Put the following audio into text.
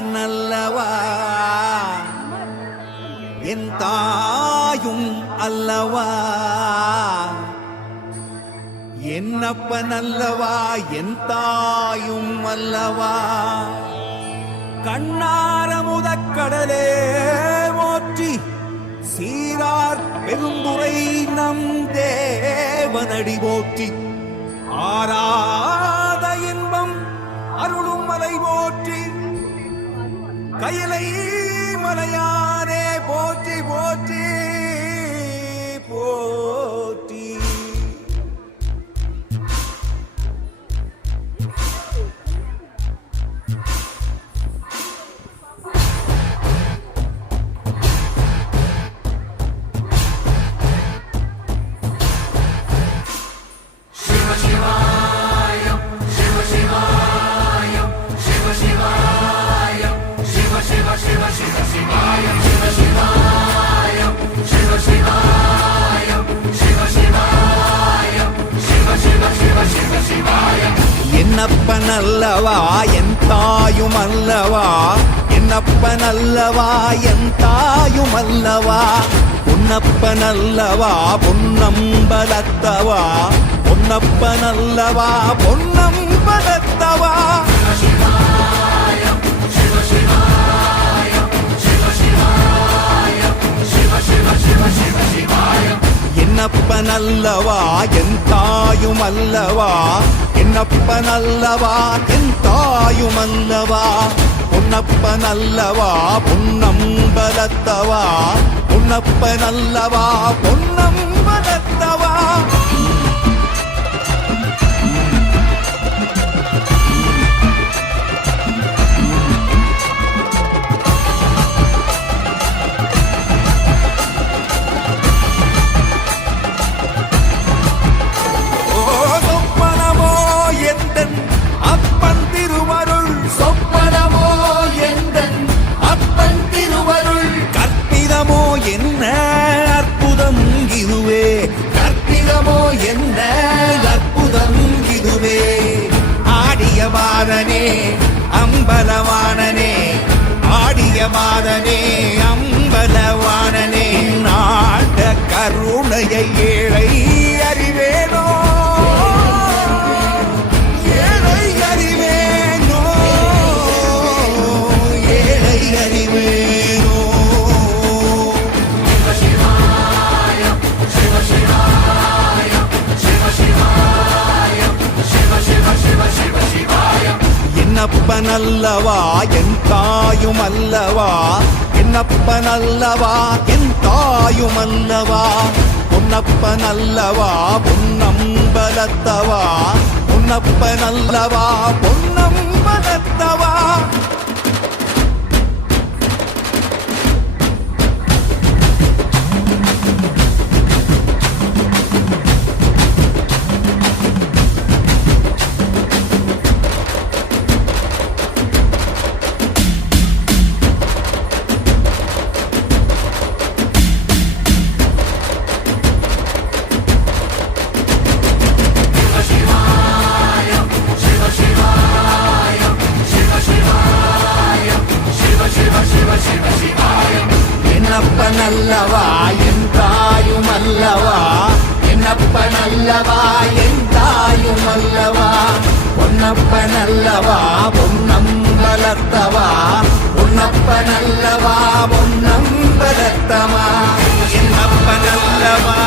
என்னப்பனல்லவா என் தாயும் அல்லவா என்னப்பனல்லவா என் தாயும் அல்லவா கண்ணார முதக்கடலே போற்றி சீரார் பெருந்துரை நம் தேவனடி போற்றி ஆராத இன்பம் அருளும் மலை போற்றி கையிலை மலையானே போற்றி போற்றி போற்றி என்னப்பனல்லவா என் தாயும் அல்லவா என்னப்பனல்லவா என் தாயும் அல்லவா பொன்னப்பனல்லவா பொன்னம்பலத்தவா பொன்னப்பனல்லவா பொன்னம்பலத்தவா என்னப்பனல்லவா என் தாயும் அல்லவா என்னப்பனல்லவா என் தாயும் அல்லவா பொன்னப்பனல்லவா பொன்னம்பலத்தவா பொன்னப்பனல்லவா பொன்னம்பலத்தவா என்ன அற்புதம் இதுவே கற்பிதமோ என்ன அற்புதம் இதுவே ஆடிய பாதனே அம்பலவானனே ஆடிய பாதனே அம்பலவானனே நாட கருணையை ஏழை அறிவேனோ ஏழை அறிவேனோ ஏழை அறிவேனோ என்னப்பனல்லவா என் தாயும் அல்லவா என்னப்பனல்லவா என் தாயும் அல்லவா பொன்னப்பனல்லவா பொன்னம்பலத்தவா பொன்னப்பனல்லவா பொன்னம்பலத்தவா என்னப்பனல்லவா என் தாயும் அல்லவா என்னப்பனல்லவா என் தாயும் அல்லவா பொன்னப்பனல்லவா பொன்னம்பலத்தவா பொன்னப்பனல்லவா பொன்னம்பலத்தவா என்னப்பனல்லவா